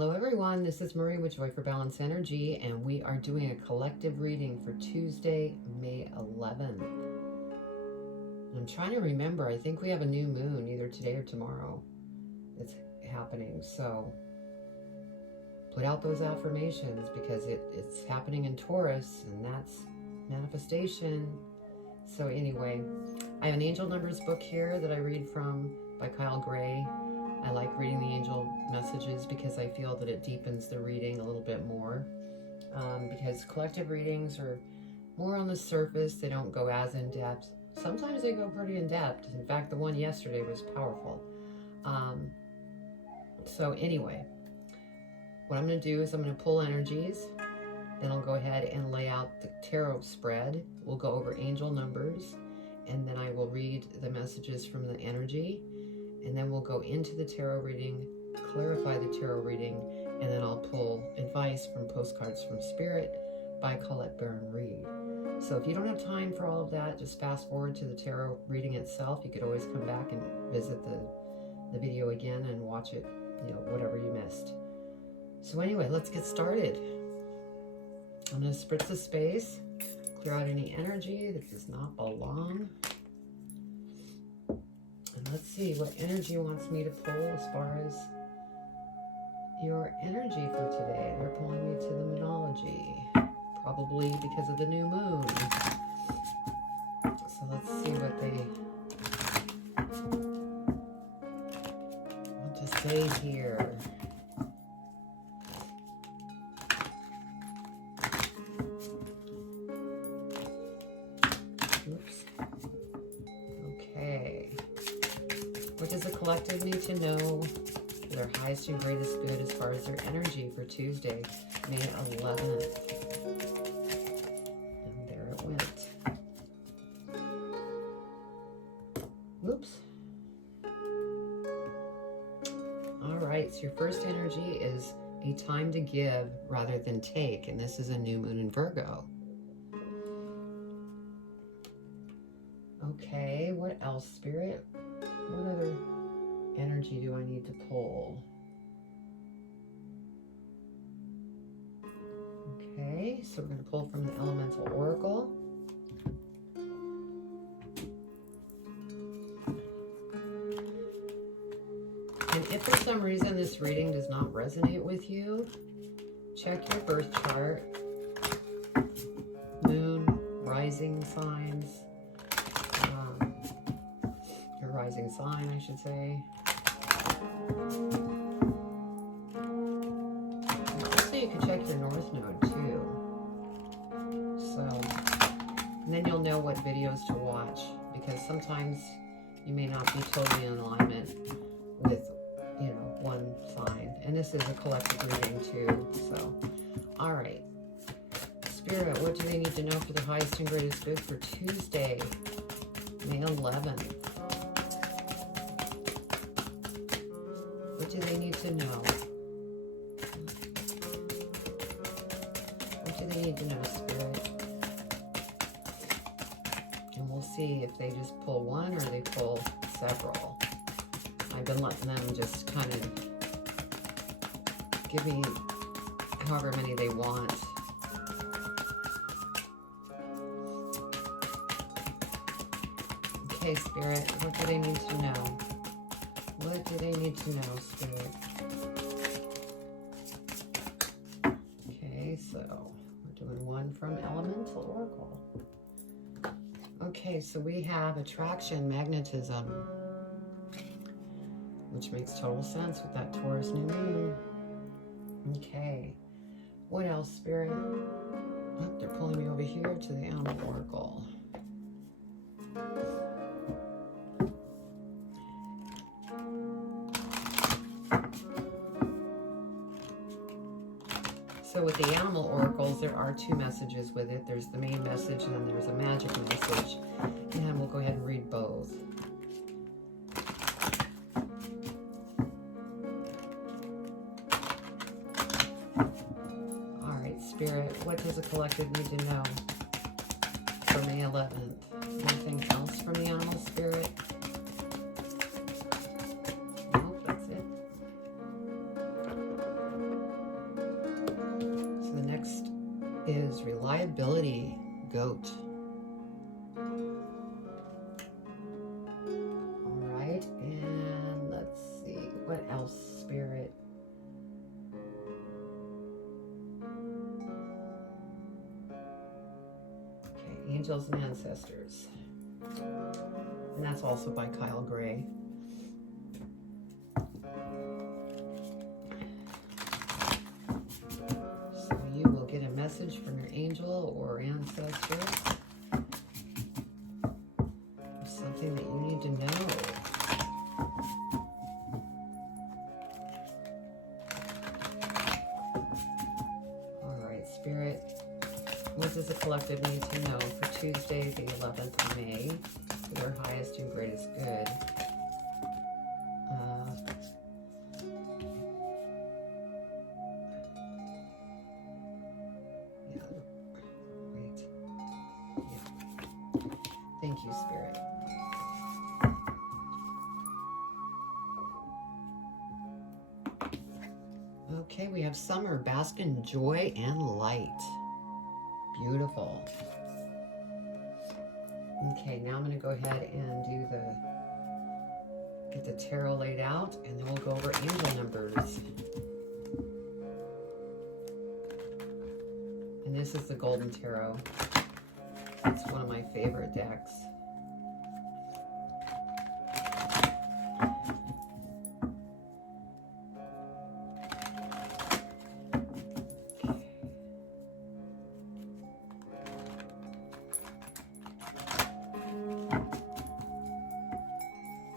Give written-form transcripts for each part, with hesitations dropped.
Hello everyone, this is Marie with Joy for Balance Energy, and we are doing a collective reading for Tuesday, May 11th. I'm trying to remember, I think we have a new moon either today or tomorrow that's happening, so put out those affirmations because it's happening in Taurus, and that's manifestation. So anyway, I have an angel numbers book here that I read from by Kyle Gray. I like reading the angel messages because I feel that it deepens the reading a little bit more. Because collective readings are more on the surface, they don't go as in depth. Sometimes they go pretty in depth. In fact, the one yesterday was powerful. So anyway, what I'm going to do is I'm going to pull energies. Then I'll go ahead and lay out the tarot spread. We'll go over angel numbers, and then I will read the messages from the energy. And then we'll go into the tarot reading, clarify the tarot reading, and then I'll pull advice from Postcards from Spirit by Colette Baron Reed. So if you don't have time for all of that, just fast forward to the tarot reading itself. You could always come back and visit the video again and watch it, whatever you missed. So anyway, let's get started. I'm going to spritz the space, clear out any energy that does not belong. And let's see what energy wants me to pull as far as your energy for today. They're pulling me to the Moonology, probably because of the new moon. So let's see what they want to say here. Oops. Okay. What does the collective need to know for their highest and greatest good as far as their energy for Tuesday, May 11th? And there it went. Whoops. All right, so your first energy is a time to give rather than take, and this is a new moon in Virgo. Okay, what else, Spirit? What other energy do I need to pull? Okay, so we're going to pull from the Elemental Oracle. And if for some reason this reading does not resonate with you, check your birth chart, moon, rising signs. Rising sign, I should say. Also, you can check your North Node too. So, and then you'll know what videos to watch, because sometimes you may not be totally in alignment with, one sign. And this is a collective reading too. So, all right. Spirit, what do they need to know for the highest and greatest good for Tuesday, May 11th? What do they need to know? What do they need to know, Spirit? And we'll see if they just pull one or they pull several. I've been letting them just kind of give me however many they want. Okay, Spirit, what do they need to know? What do they need to know, Spirit? Okay, so we're doing one from Elemental Oracle. Okay, so we have attraction, magnetism, which makes total sense with that Taurus new moon. Okay, what else, Spirit? Oh, they're pulling me over here to the Animal Oracle. So with the animal oracles, there are two messages with it. There's the main message and then there's a magic message. And we'll go ahead and read both. All right, Spirit, what does the collective need to know for May 11th? Anything else from the animal spirit? Nope, that's it. is reliability, goat. All right, and let's see, what else, Spirit? Okay, angels and ancestors. And that's also by Kyle Gray. So you will get a message from your angel or ancestor. Something that you need to know. All right, Spirit. What does the collective need to know for Tuesday, the 11th of May, for their highest and greatest good? Thank you, Spirit. Okay, we have summer, bask in joy and light. Beautiful. Okay, now I'm going to go ahead and get the tarot laid out, and then we'll go over angel numbers. And this is the Golden Tarot. It's one of my favorite decks.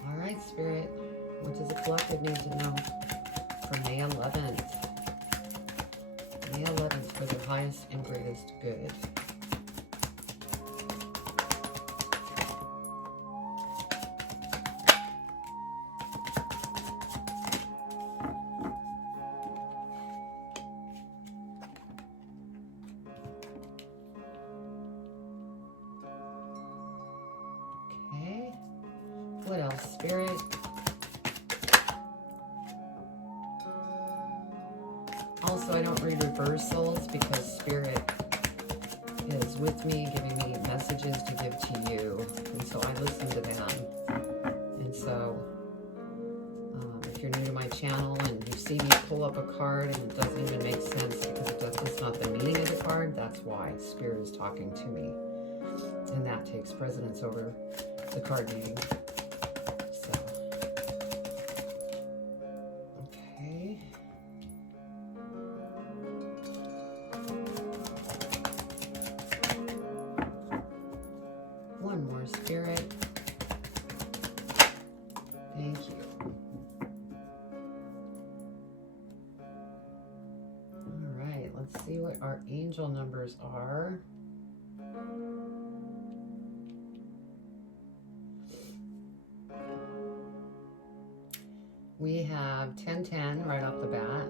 All right, Spirit, what does the collective need to know for May 11th? May 11th for their highest and greatest good. What else, Spirit? Also, I don't read reversals because Spirit is with me, giving me messages to give to you. And so I listen to them. And so, if you're new to my channel and you see me pull up a card and it doesn't even make sense because it's not the meaning of the card, that's why Spirit is talking to me. And that takes precedence over the card meaning. One more, Spirit. Thank you. All right, let's see what our angel numbers are. We have 1010 right off the bat.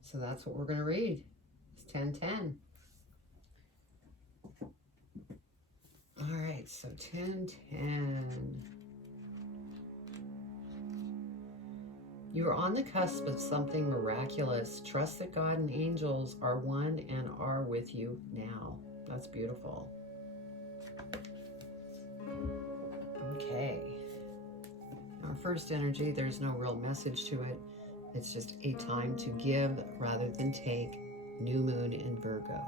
So that's what we're going to read. It's 1010. All right, so 1010. You are on the cusp of something miraculous. Trust that God and angels are one and are with you now. That's beautiful. Okay. Our first energy, there's no real message to it. It's just a time to give rather than take. New moon in Virgo.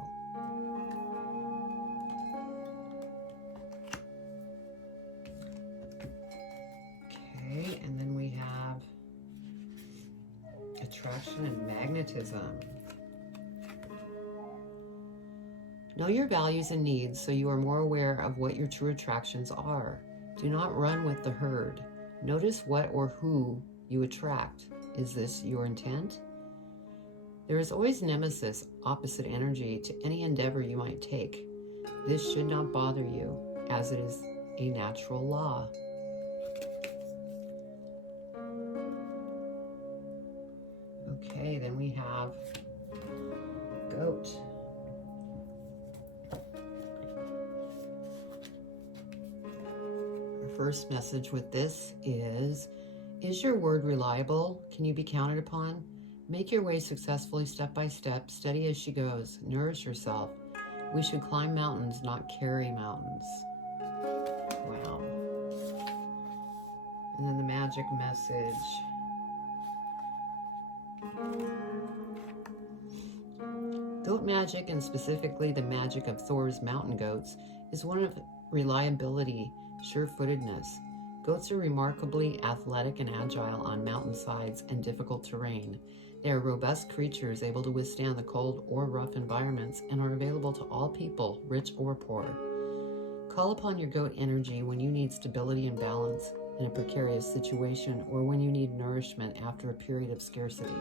Okay, and then we have attraction and magnetism. Know your values and needs so you are more aware of what your true attractions are. Do not run with the herd. Notice what or who you attract. Is this your intent? There is always nemesis, opposite energy to any endeavor you might take. This should not bother you, as it is a natural law. Okay, then we have goat. Our first message with this is your word reliable? Can you be counted upon? Make your way successfully step by step, steady as she goes. Nourish yourself. We should climb mountains, not carry mountains. Wow. And then the magic message. Goat magic, and specifically the magic of Thor's mountain goats, is one of reliability, sure-footedness. Goats are remarkably athletic and agile on mountainsides and difficult terrain. They are robust creatures able to withstand the cold or rough environments and are available to all people, rich or poor. Call upon your goat energy when you need stability and balance in a precarious situation or when you need nourishment after a period of scarcity.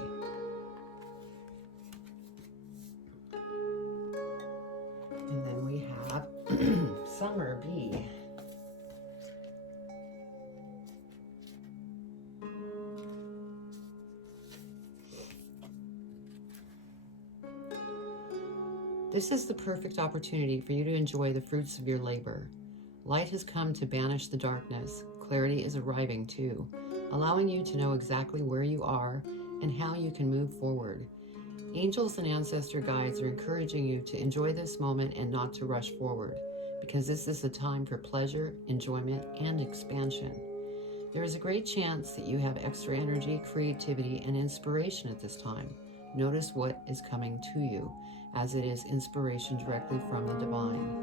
And then we have Summer Bee. This is the perfect opportunity for you to enjoy the fruits of your labor. Light has come to banish the darkness. Clarity is arriving too, allowing you to know exactly where you are and how you can move forward. Angels and ancestor guides are encouraging you to enjoy this moment and not to rush forward, because this is a time for pleasure, enjoyment, and expansion. There is a great chance that you have extra energy, creativity, and inspiration at this time. Notice what is coming to you, as it is inspiration directly from the divine.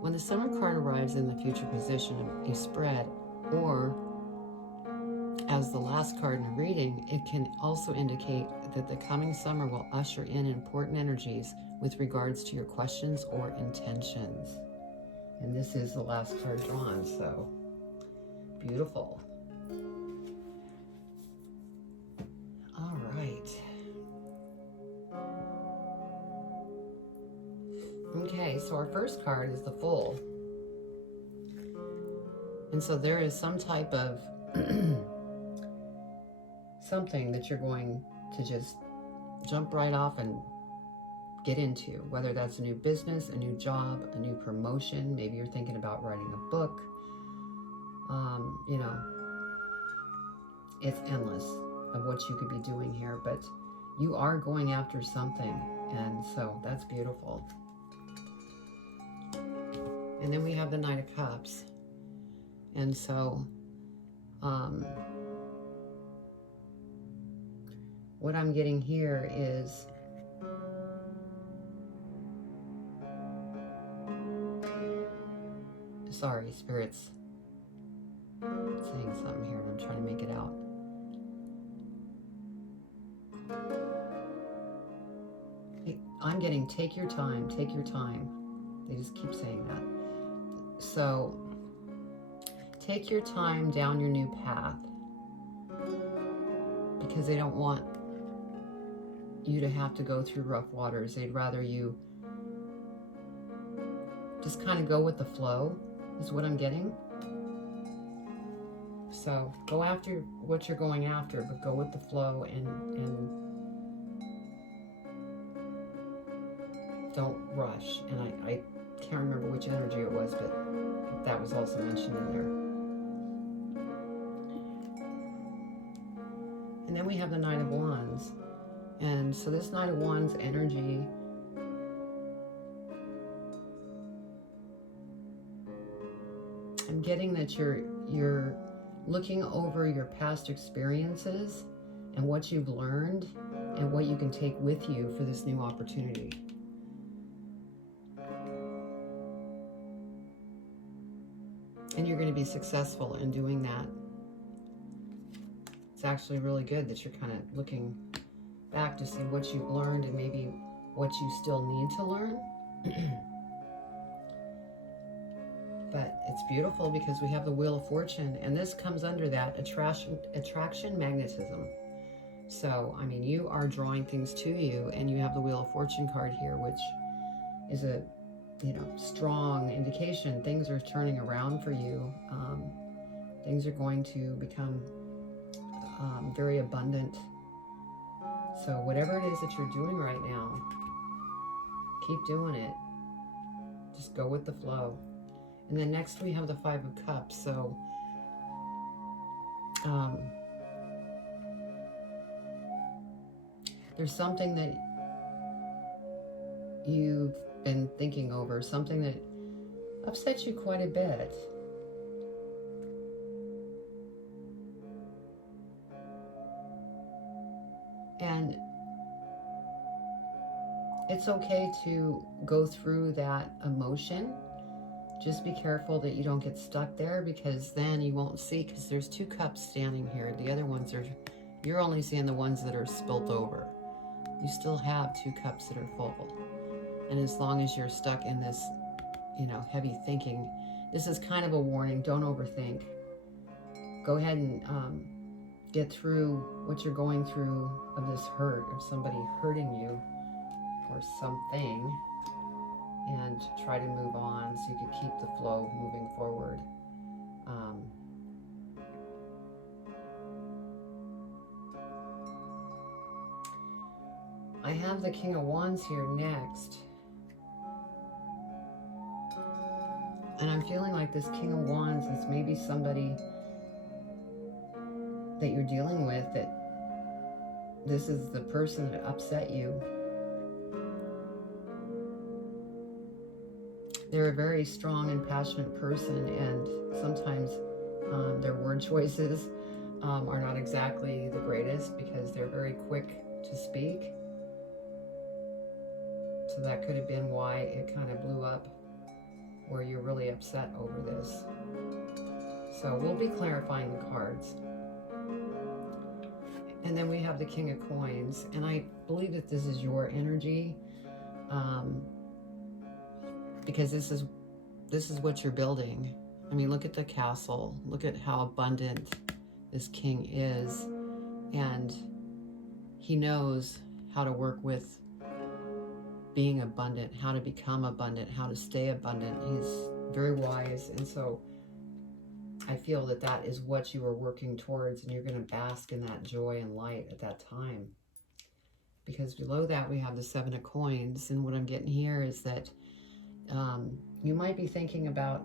When the summer card arrives in the future position of a spread, or as the last card in a reading, it can also indicate that the coming summer will usher in important energies with regards to your questions or intentions. And this is the last card drawn, so beautiful. All right. Okay, so our first card is the Fool. And so there is some type of something that you're going to just jump right off and get into, whether that's a new business, a new job, a new promotion. Maybe you're thinking about writing a book. It's endless of what you could be doing here, but you are going after something, and so that's beautiful. And then we have the Knight of Cups. And so what I'm getting here is sorry, spirits saying something here and I'm trying to make it out. I'm getting take your time, take your time. They just keep saying that. So take your time down your new path, because they don't want you to have to go through rough waters. They'd rather you just kind of go with the flow, is what I'm getting. So go after what you're going after, but go with the flow and don't rush. And I can't remember which energy it was, but that was also mentioned in there. And then we have the Knight of Wands. And so this Knight of Wands energy I'm getting that you're looking over your past experiences and what you've learned and what you can take with you for this new opportunity. And you're going to be successful in doing that. It's actually really good that you're kind of looking back to see what you've learned and maybe what you still need to learn. But it's beautiful because we have the Wheel of Fortune, and this comes under that attraction magnetism. So, I mean, you are drawing things to you, and you have the Wheel of Fortune card here, which is a strong indication. Things are turning around for you. Things are going to become very abundant. So whatever it is that you're doing right now, keep doing it. Just go with the flow. And then next we have the Five of Cups. So There's something that you've been thinking over, something that upsets you quite a bit. And it's okay to go through that emotion. Just be careful that you don't get stuck there, because then you won't see, because there's 2 cups standing here. The other ones are, you're only seeing the ones that are spilt over. You still have 2 cups that are full. And as long as you're stuck in this, heavy thinking, this is kind of a warning. Don't overthink. Go ahead and get through what you're going through of this hurt, of somebody hurting you or something, and try to move on so you can keep the flow moving forward. I have the King of Wands here next. And I'm feeling like this King of Wands is maybe somebody that you're dealing with, that this is the person that upset you. They're a very strong and passionate person, and sometimes their word choices are not exactly the greatest, because they're very quick to speak. So that could have been why it kind of blew up, where you're really upset over this. So we'll be clarifying the cards. And then we have the King of Coins, and I believe that this is your energy, because this is what you're building. I mean, look at the castle. Look at how abundant this king is, and he knows how to work with being abundant, how to become abundant, how to stay abundant. He's very wise, and so I feel that that is what you are working towards, and you're going to bask in that joy and light at that time. Because below that we have the 7 of Coins, and what I'm getting here is that you might be thinking about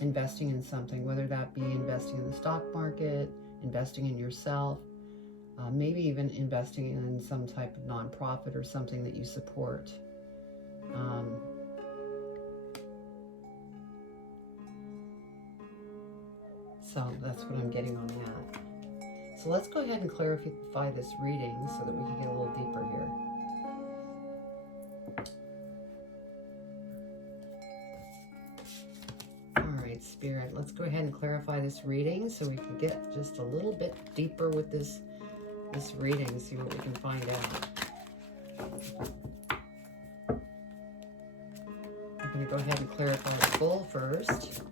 investing in something, whether that be investing in the stock market, investing in yourself, maybe even investing in some type of nonprofit or something that you support. So that's what I'm getting on that. So let's go ahead and clarify this reading so that we can get a little deeper here. All right, Spirit, let's go ahead and clarify this reading so we can get just a little bit deeper with this reading, see what we can find out. I'm going to go ahead and clarify the full first.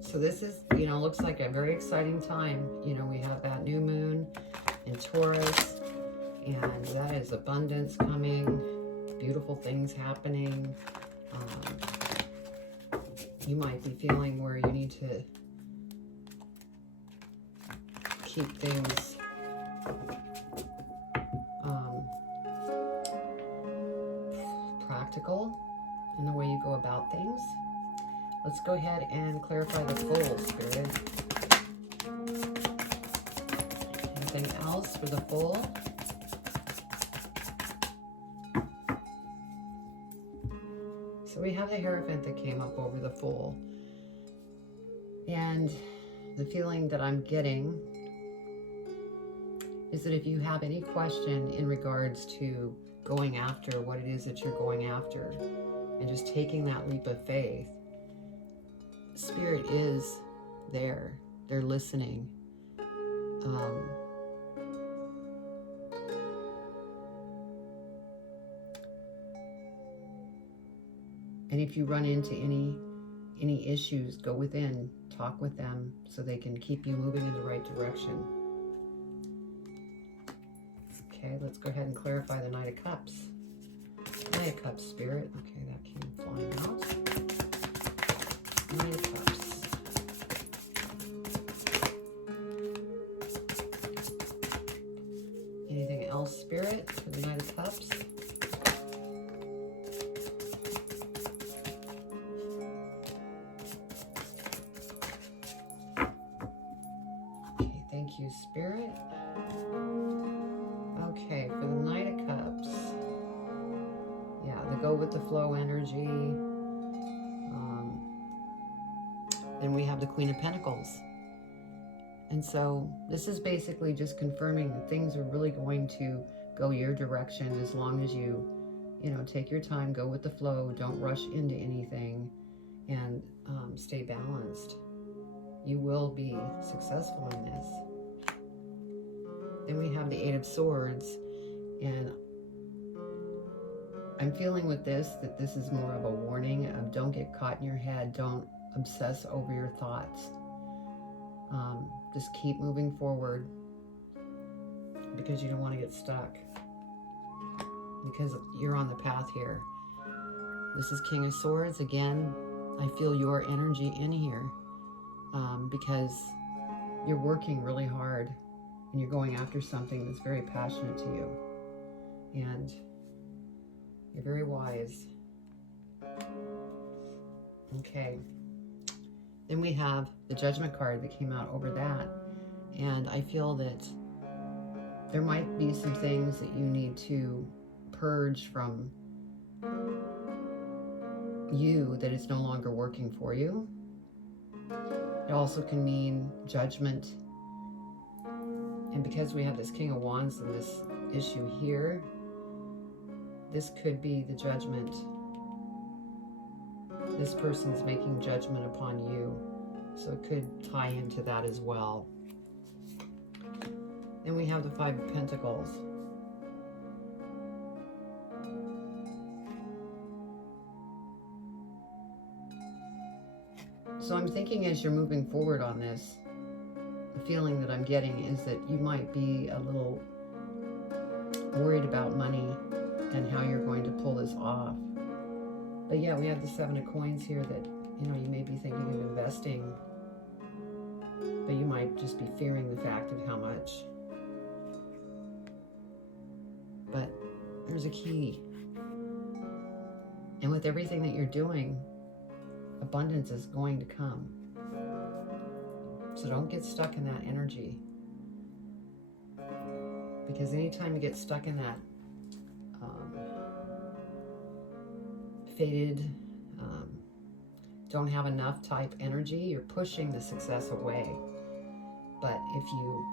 So this is, looks like a very exciting time. We have that new moon in Taurus, and that is abundance coming, beautiful things happening. You might be feeling where you need to keep things practical in the way you go about things. Let's go ahead and clarify the full, Spirit. Anything else for the full? So we have the Hierophant that came up over the full. And the feeling that I'm getting is that if you have any question in regards to going after what it is that you're going after and just taking that leap of faith, Spirit is there. They're listening. And if you run into any issues, go within, talk with them so they can keep you moving in the right direction. Okay, let's go ahead and clarify the Knight of Cups. Knight of Cups, Spirit. Okay, that came flying out. Knight of Cups. Thank you, Spirit. Okay, for the Knight of Cups. Yeah, the go with the flow energy. Then we have the Queen of Pentacles. And so this is basically just confirming that things are really going to go your direction as long as you take your time, go with the flow, don't rush into anything, and stay balanced. You will be successful in this. Then we have the Eight of Swords, and I'm feeling with this that this is more of a warning of don't get caught in your head, don't obsess over your thoughts. Just keep moving forward because you don't want to get stuck, because you're on the path here. This is King of Swords. Again, I feel your energy in here because you're working really hard and you're going after something that's very passionate to you. And you're very wise. Okay. Then we have the Judgment card that came out over that. And I feel that there might be some things that you need to purge from you that is no longer working for you. It also can mean judgment. And because we have this King of Wands and this issue here, this could be the judgment. This person is making judgment upon you. So it could tie into that as well. Then we have the Five of Pentacles. So I'm thinking as you're moving forward on this, the feeling that I'm getting is that you might be a little worried about money and how you're going to pull this off. But yeah, we have the Seven of Coins here that, you may be thinking of investing, but you might just be fearing the fact of how much. But there's a key. And with everything that you're doing, abundance is going to come. So don't get stuck in that energy. Because anytime you get stuck in that faded, don't have enough type energy, you're pushing the success away. But if you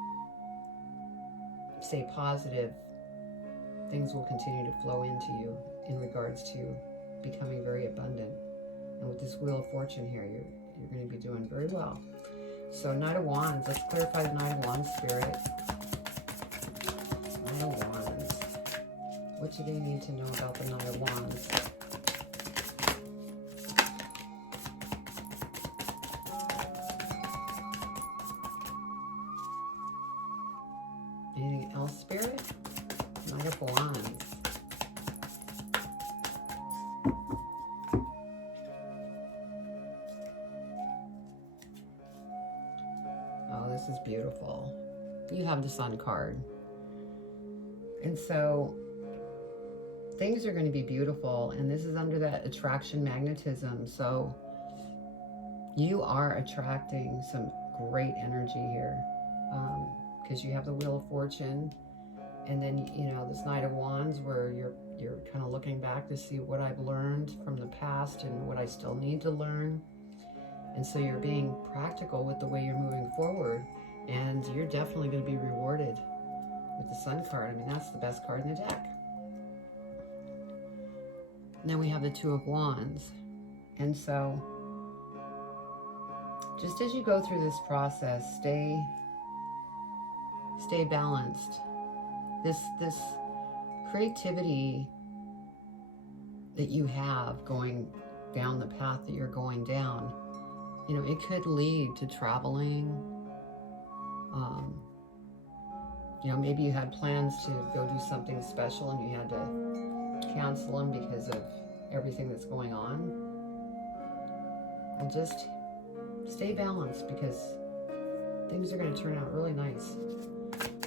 stay positive, things will continue to flow into you in regards to becoming very abundant. And with this Wheel of Fortune here, you're going to be doing very well. So Knight of Wands, let's clarify the Knight of Wands, Spirit. Knight of Wands. What do they need to know about the Knight of Wands? Anything else, Spirit? Knight of Wands. Oh, this is beautiful. You have the Sun card. And so things are going to be beautiful, and this is under that attraction magnetism. So you are attracting some great energy here because you have the Wheel of Fortune, and then this Knight of Wands where you're kind of looking back to see what I've learned from the past and what I still need to learn. And so you're being practical with the way you're moving forward, and you're definitely going to be rewarded with the Sun card. I mean, that's the best card in the deck. And then we have the Two of Wands. And so just as you go through this process, stay balanced. This creativity that you have going down the path that you're going down, it could lead to traveling. Maybe you had plans to go do something special and you had to cancel them because of everything that's going on. And just stay balanced because things are going to turn out really nice.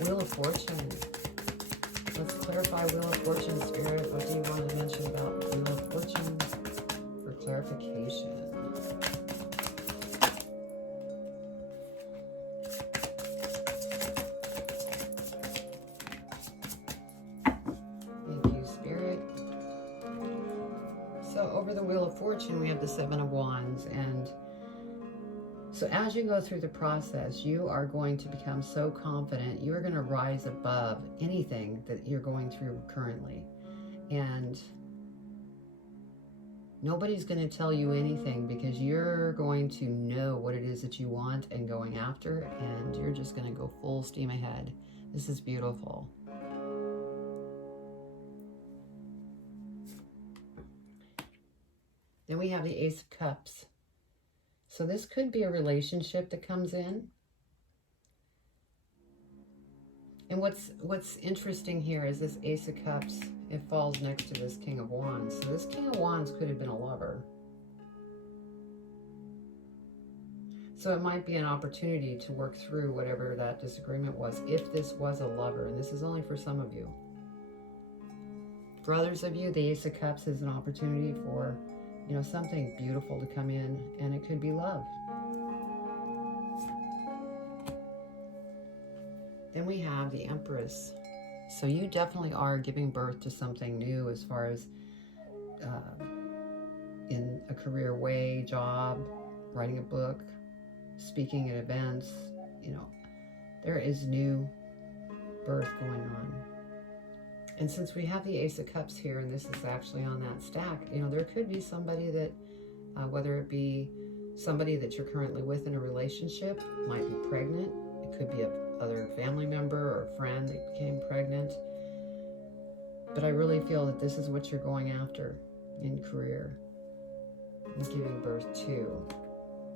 Wheel of Fortune. Let's clarify Wheel of Fortune, Spirit. What do you want to mention about Wheel of Fortune for clarification? So over the Wheel of Fortune, we have the Seven of Wands. And so as you go through the process, you are going to become so confident. You're going to rise above anything that you're going through currently. And nobody's going to tell you anything, because you're going to know what it is that you want and going after, and you're just going to go full steam ahead. This is beautiful. Then we have the Ace of Cups. So this could be a relationship that comes in. And what's interesting here is this Ace of Cups, it falls next to this King of Wands. So this King of Wands could have been a lover. So it might be an opportunity to work through whatever that disagreement was, if this was a lover. And this is only for some of you. For others of you, the Ace of Cups is an opportunity for, you know, something beautiful to come in, and it could be love. Then we have the Empress. So you definitely are giving birth to something new as far as in a career way, job, writing a book, speaking at events. You know, there is new birth going on. And since we have the Ace of Cups here, and this is actually on that stack, you know, there could be somebody that, whether it be somebody that you're currently with in a relationship, might be pregnant. It could be a other family member or friend that became pregnant. But I really feel that this is what you're going after in career and giving birth to.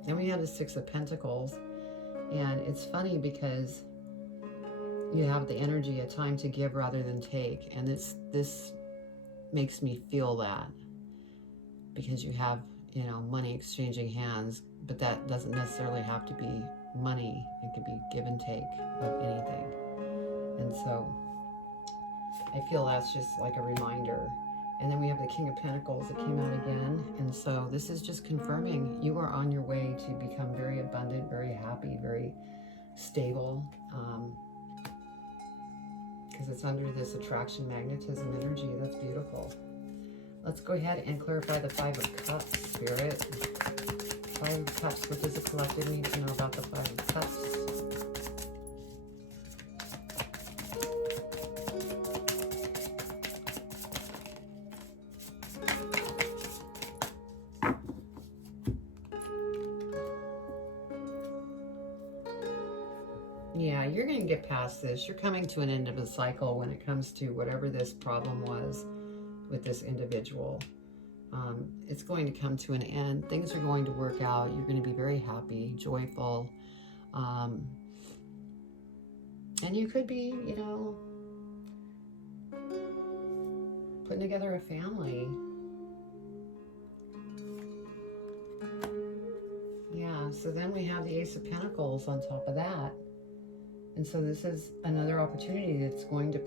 Then we have the Six of Pentacles, and it's funny because you have the energy, a time to give rather than take, and this makes me feel that, because you have, you know, money exchanging hands, but that doesn't necessarily have to be money. It could be give and take of anything. And so I feel that's just like a reminder. And then we have the King of Pentacles that came out again. And so this is just confirming you are on your way to become very abundant, very happy, very stable, because it's under this attraction magnetism energy. That's beautiful. Let's go ahead and clarify the Five of Cups, Spirit. Five of Cups, what does the collective need to know about the Five of Cups? Yeah, you're going to get past this. You're coming to an end of a cycle when it comes to whatever this problem was with this individual. It's going to come to an end. Things are going to work out. You're going to be very happy, joyful. And you could be, you know, putting together a family. Yeah, so then we have the Ace of Pentacles on top of that. And so this is another opportunity that's going to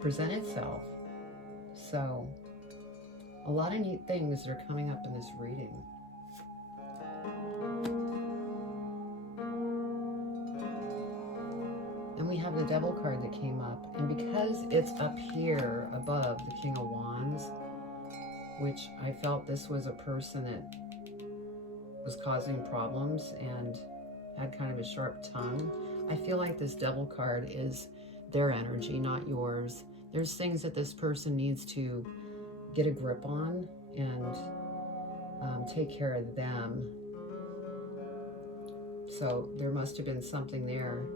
present itself. So a lot of neat things that are coming up in this reading. And we have the Devil card that came up. And because it's up here above the King of Wands, which I felt this was a person that was causing problems and had kind of a sharp tongue, I feel like this Devil card is their energy, not yours. There's things that this person needs to get a grip on and take care of them. So there must have been something there.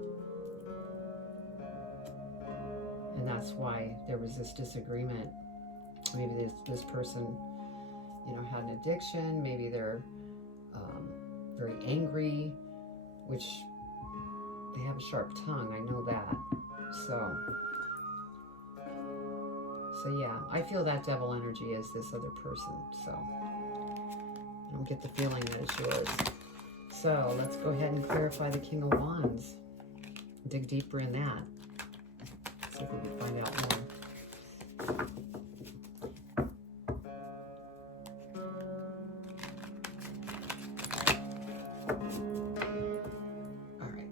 And that's why there was this disagreement. Maybe this person, you know, had an addiction. Maybe they're very angry, which they have a sharp tongue. I know that. So yeah, I feel that devil energy is this other person. So I don't get the feeling that it's yours. So let's go ahead and clarify the King of Wands. Dig deeper in that. See if we can find out more. All right.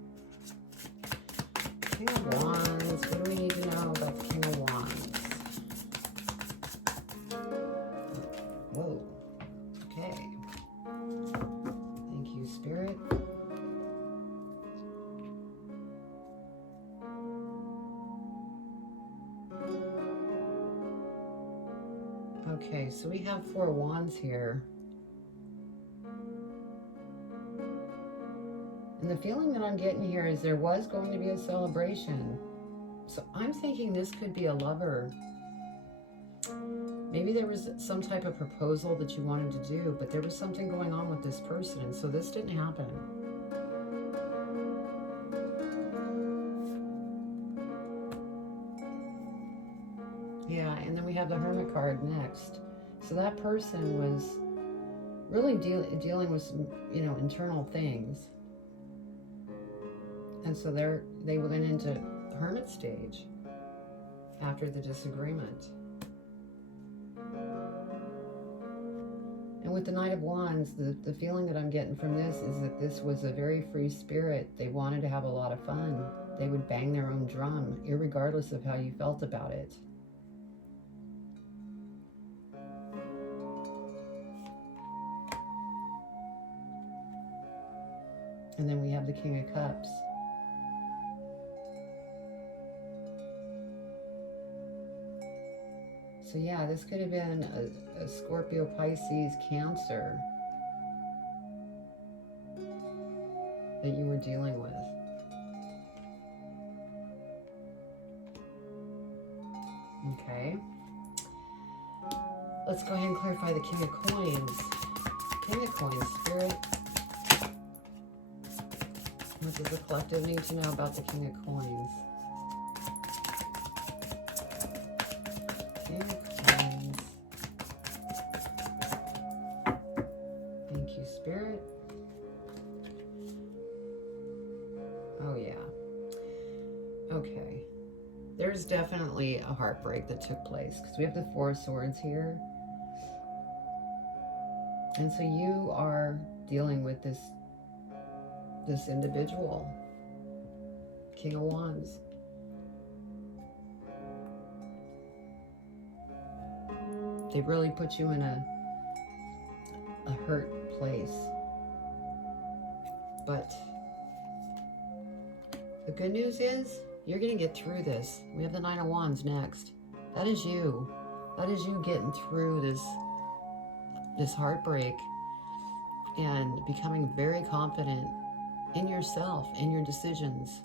King of Wands. What do we need to know about the King of Wands? Okay, so we have 4 wands here. And the feeling that I'm getting here is there was going to be a celebration. So I'm thinking this could be a lover. Maybe there was some type of proposal that you wanted to do, but there was something going on with this person, and so this didn't happen. Yeah, and then we have the Hermit card next. So that person was really dealing with some, internal things. And so they went into Hermit stage after the disagreement. And with the Knight of Wands, the feeling that I'm getting from this is that this was a very free spirit. They wanted to have a lot of fun. They would bang their own drum, irregardless of how you felt about it. And then we have the King of Cups. So yeah, this could have been a Scorpio, Pisces, Cancer that you were dealing with. Okay. Let's go ahead and clarify the King of Coins. King of Coins, Spirit. What does the collective need to know about the King of Coins? King of Coins. Thank you, Spirit. Oh, yeah. Okay. There's definitely a heartbreak that took place because we have the 4 of Swords here. And so you are dealing with this individual, King of Wands. They really put you in a hurt place. But the good news is you're going to get through this. We have the 9 of Wands next. That is you. That is you getting through this heartbreak and becoming very confident in yourself, in your decisions.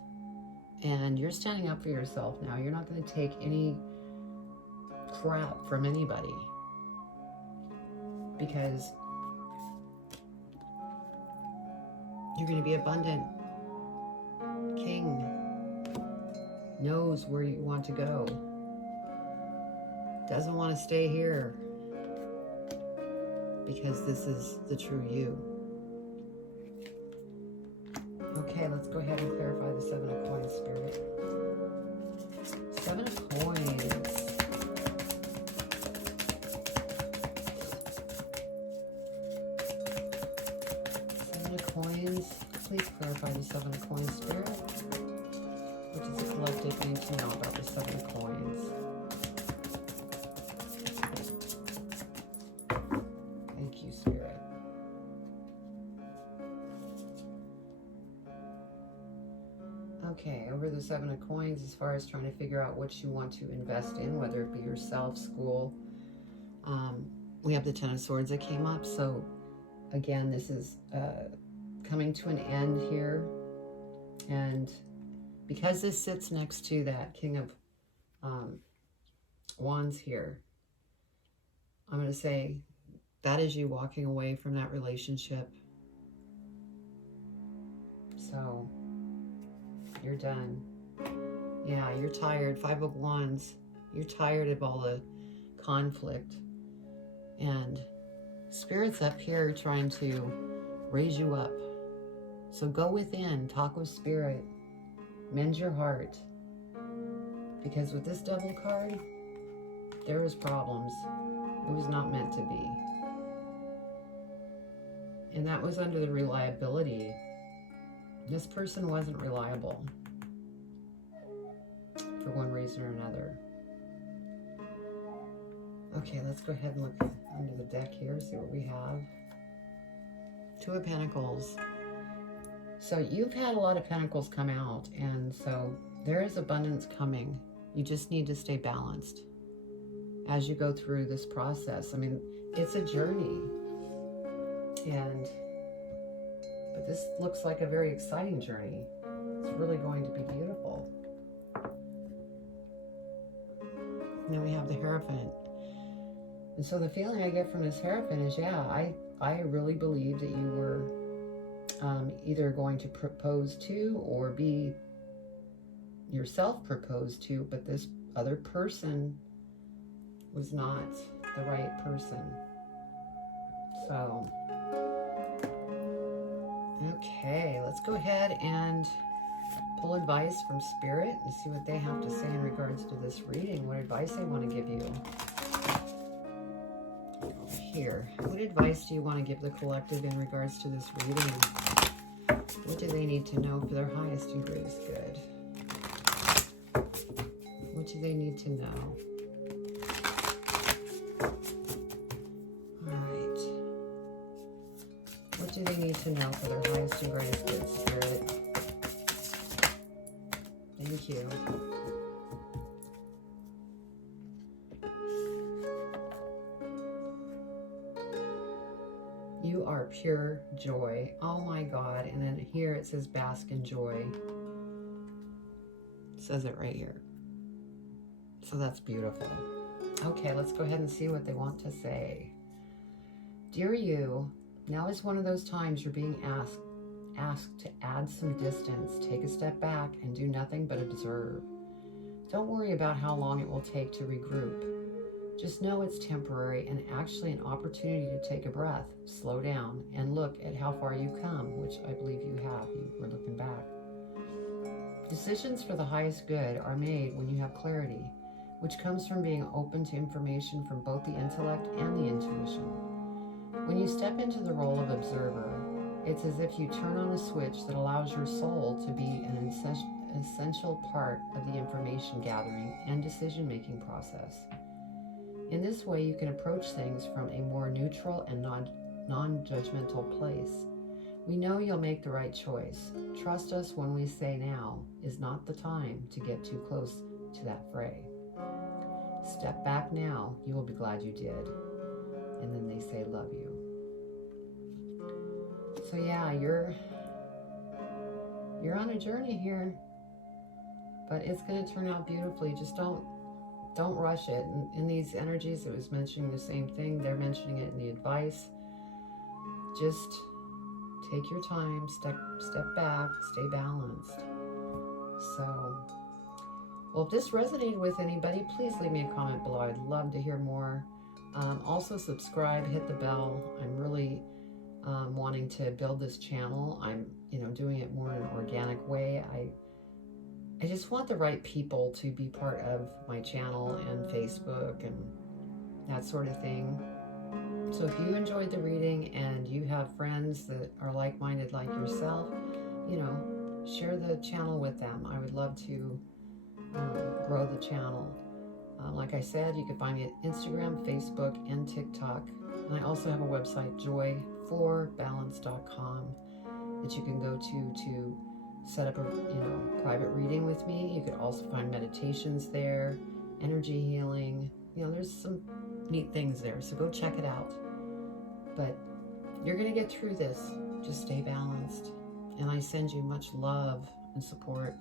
And you're standing up for yourself now. You're not going to take any crap from anybody, because you're going to be abundant. King knows where you want to go. Doesn't want to stay here, because this is the true you. Okay, let's go ahead and clarify the 7 of Coins, Spirit. 7 of Coins. 7 of Coins. Please clarify the 7 of Coins, Spirit. What does the collective need to know about the 7 of Coins? Thank you, Spirit. Okay, over the 7 of Coins, as far as trying to figure out what you want to invest in, whether it be yourself, school. We have the 10 of Swords that came up. So again, this is coming to an end here. And because this sits next to that King of Wands here, I'm going to say that is you walking away from that relationship. So you're done. Yeah, you're tired. 5 of Wands. You're tired of all the conflict. And Spirit's up here trying to raise you up. So go within. Talk with Spirit. Mend your heart. Because with this Devil card, there was problems. It was not meant to be. And that was under the reliability. This person wasn't reliable for one reason or another. Okay, let's go ahead and look under the deck here, see what we have. 2 of Pentacles. So you've had a lot of Pentacles come out, and so there is abundance coming. You just need to stay balanced. as you go through this process. I mean, it's a journey, but this looks like a very exciting journey. It's really going to be beautiful. And then we have the Hierophant. And so the feeling I get from this Hierophant is, yeah, I really believe that you were either going to propose to or be yourself proposed to, but this other person was not the right person. So, okay, let's go ahead and pull advice from Spirit and see what they have to say in regards to this reading, what advice they want to give you. Here, what advice do you want to give the collective in regards to this reading? What do they need to know for their highest and greatest good? What do they need to know? All right. What do they need to know for their highest and greatest good, Spirit? Thank you. You are pure joy. Oh my God. And then here it says bask in joy. It says it right here. So that's beautiful. Okay, let's go ahead and see what they want to say. Dear you, now is one of those times you're being asked to add some distance, take a step back, and do nothing but observe. Don't worry about how long it will take to regroup. Just know it's temporary and actually an opportunity to take a breath, slow down, and look at how far you've come, which I believe you have. You were looking back. Decisions for the highest good are made when you have clarity, which comes from being open to information from both the intellect and the intuition. When you step into the role of observer, it's as if you turn on a switch that allows your soul to be an essential part of the information gathering and decision-making process. In this way, you can approach things from a more neutral and non-judgmental place. We know you'll make the right choice. Trust us when we say now is not the time to get too close to that fray. Step back now, you will be glad you did. And then they say, love you. So yeah, you're on a journey here, but it's going to turn out beautifully. Just don't rush it. In these energies, it was mentioning the same thing. They're mentioning it in the advice. Just take your time, step back, stay balanced. So, well, if this resonated with anybody, please leave me a comment below. I'd love to hear more. Also subscribe, hit the bell. I'm really wanting to build this channel. I'm, doing it more in an organic way. I just want the right people to be part of my channel and Facebook and that sort of thing. So if you enjoyed the reading and you have friends that are like-minded like yourself, share the channel with them. I would love to grow the channel. Like I said, you can find me at Instagram, Facebook, and TikTok. And I also have a website, joy4balance.com, that you can go to set up a private reading with me. You could also find meditations there, energy healing. There's some neat things there, so go check it out. But you're going to get through this. Just stay balanced. And I send you much love and support.